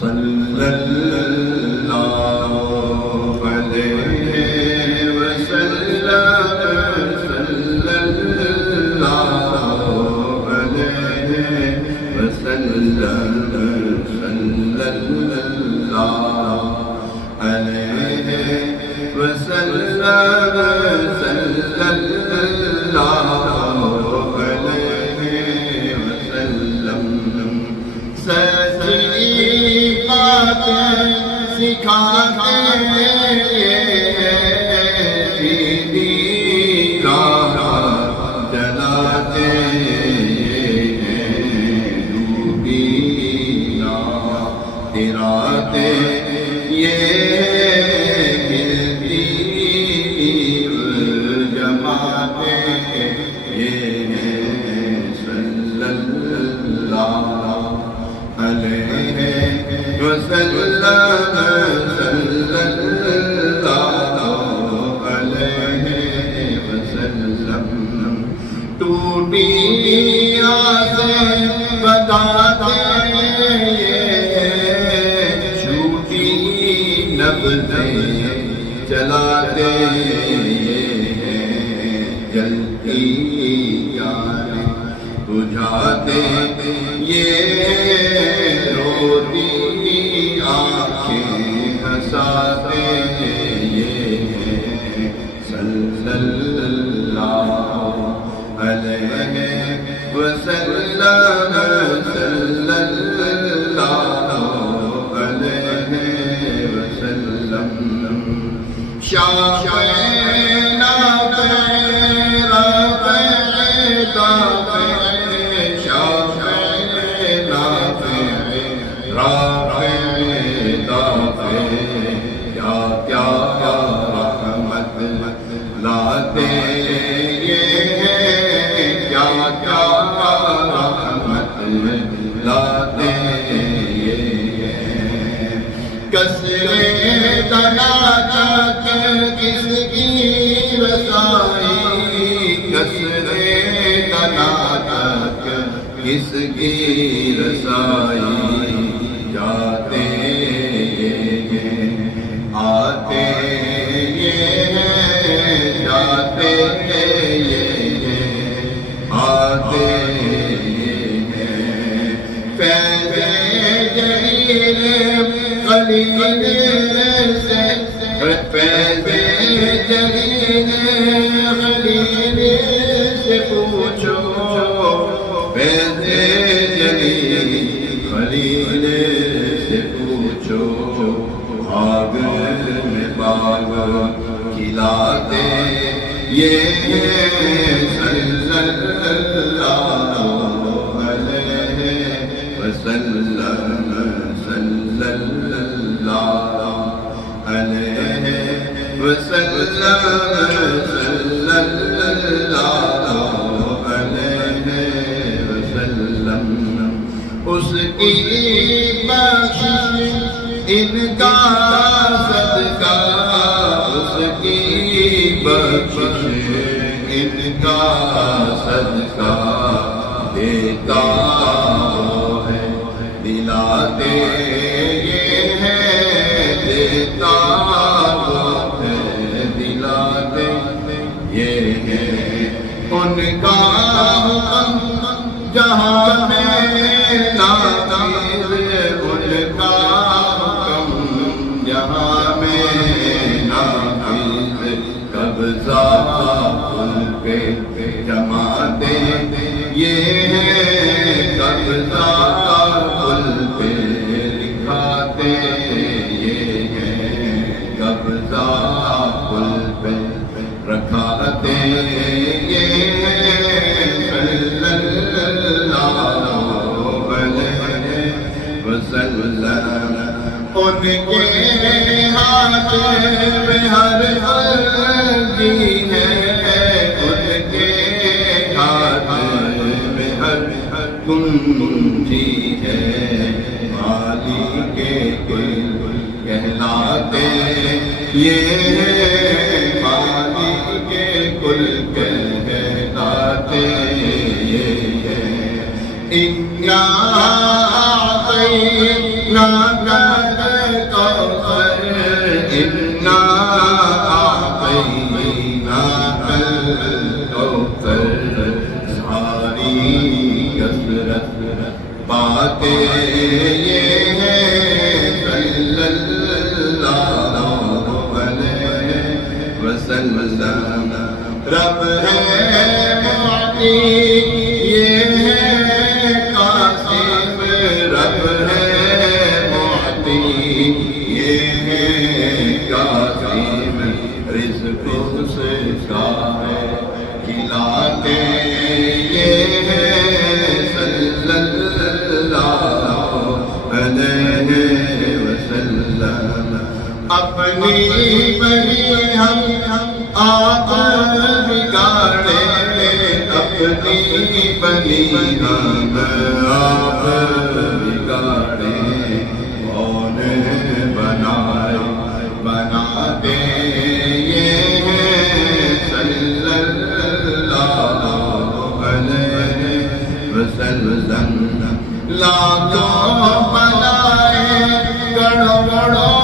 صلی اللہ علیہ وسلم صلی اللہ علیہ وسلم صلی اللہ علیہ وسلم صلی اللہ علیہ وسلم سچی باتیں سکھاتے سیدھی راہ چلاتے ڈوبی راہ تراتے یہ ملتی جماعتے یہ صلی اللہ علیہ وسلم صلی اللہ علیہ وسلم ٹوٹی آسیں بتاتے چھوٹی نبضیں چلاتے جلتی جانیں بجھاتے یہ روتی آنکھیں ہنساتے یہ صلی اللہ علیہ وسلم صلی اللہ علیہ وسلم شافعینا پیرا پیدا لاتے یہ کیا کیا رحمت لاتے یہ کسرے تنا تک کس کی رسائی کسرے تنا تک کس کی رسائی جاتے آتے جاتے آتے فیض جلیل خلیل سے فیض جلیل خلیل سے پوچھو فیض جلیل خلیل سے پوچھو باغ میں باغ کھلاتے یہ صلی اللہ علیہ وسلم صلی اللہ علیہ وسلم صلی اللہ علیہ وسلم اس کی بخشش ان کا صدقہ اس کی بخشش ان کا صدقہ دیتا ہے دلاتے یہ ہے دیتا ہے دلاتے یہ ہے ان کا حکم جہاں میں نافذ ان کا حکم جہاں میں نافذ قبضہ ان پہ جماتے یہ ہے قبضہ ان پہ لکھاتے یہ ہے قبضہ ان پہ رکھاتے یہ ہے صلی اللہ علیہ وسلم ان کے ہاتھ میں ہر ہلکی ہے ان کے ہاتھ میں ہر کنجی ہے مالی کے کل کہلاتے یہ مالی کے کل کہلاتے یہ اِنَّا أَعْطَيْنَاكَ الكوثر إنا أعطيناك الكوثر ساری کثرت باتیں یہ ہیں صلی اللہ علیہ وسلم رب ہے معطی یہ ہے قاسم رب ہے معطی یہ ہے قاسم رزق اس کا ہے کھلاتے یہ ہے صلی اللہ علیہ وسلم اپنی بنی ہم آپ بگاڑے اپنی بنی ہم آپ بگاڑے کون بنائے بناتے یہ ہے صلی اللہ علیہ وسلم لاکھوں بلائے کروڑوں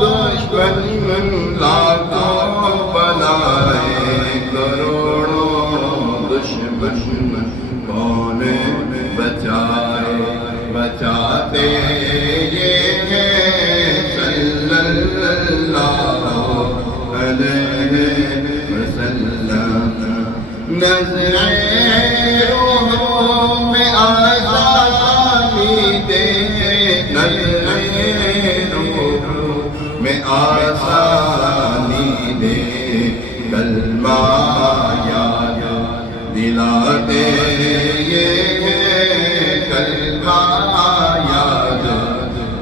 دشمن لاکھوں بلائے کروڑوں دشمن کون بچائے بچاتے یہ ہے صلی اللہ علیہ وسلم نظر روحوں میں آسانی دے نظر روحوں میں آسانی دے کلمہ یاد دلاتے یہ ہے کلمہ یاد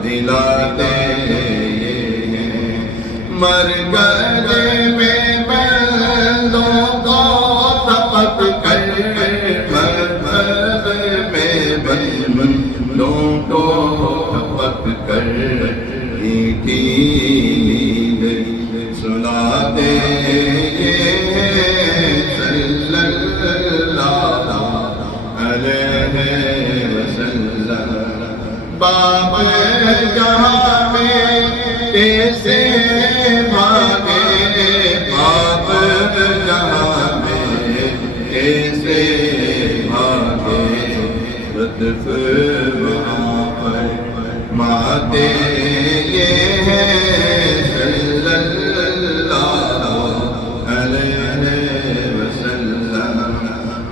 دلاتے یہ ہے مرکز میں بندوں کو تپک کر مرکز میں بندوں کو تپک کر میٹھی نیند سناتے یہ صلی اللہ علیہ وسلم باب جہاں میں کیسے بھاگے باب جہاں میں کیسے بھاگے لطف وہاں پر ماتے یہ ہے صلی اللہ علیہ وسلم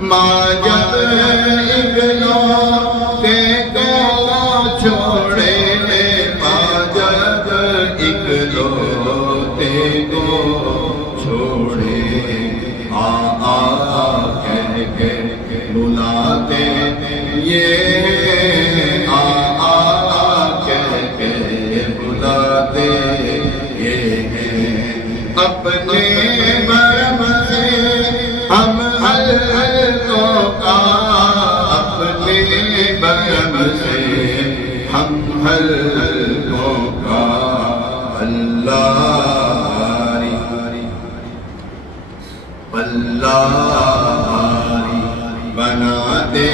ماں جب اکلوتے کو چھوڑے ماں جب اکلوتے کو چھوڑے آ کہہ کے بلاتے یہ اپنے برم سے ہم حلقوں کا اپنے برم سے ہم حلقوں کا اللہ بناتے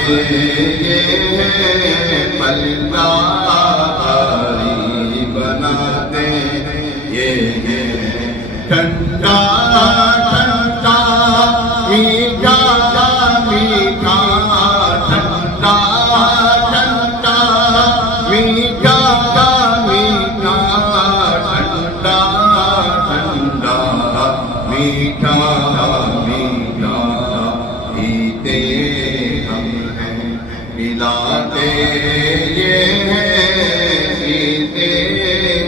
پلاری بناتے یہ ٹھنڈا ٹھنڈا میٹھا میٹھا ٹھنڈا ٹھنڈا میٹھا میٹھا ٹھنڈا ٹھنڈا میٹھا میٹھا پیتے ہم ہیں پلاتے یہ پیتے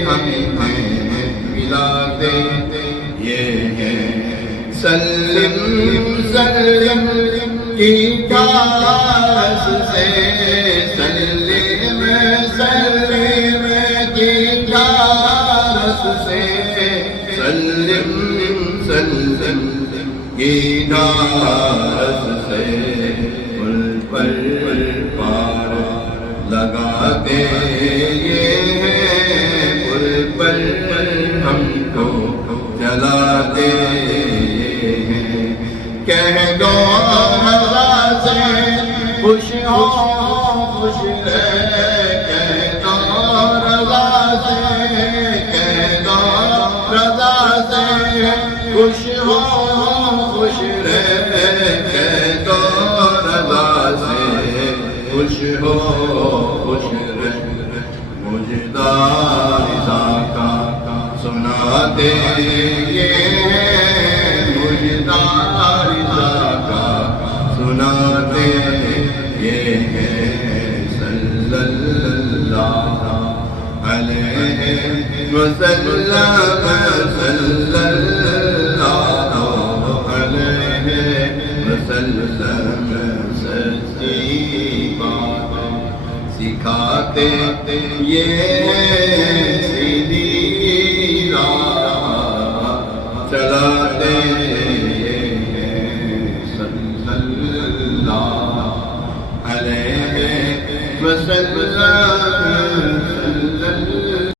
ہم ہیں پلاتے سلم سلم کی کارس سے سلم سلم کی کارس سے سلم سلم کی کارس سے پل پر پار لگاتے یہ پل پر ہم کو جلاتے کہہ دو رضا سے خوش ہو خوش رہ کہہ دو خوش مجدہ رضا کا سناتے یہ مجدہ رضا کا سناتے یہ صلی اللہ علیہ وسلم صلی اللہ علیہ وسلم سچی بات سکھاتے یہ سیدھی راہ چلاتے صلی اللہ علیہ وسلم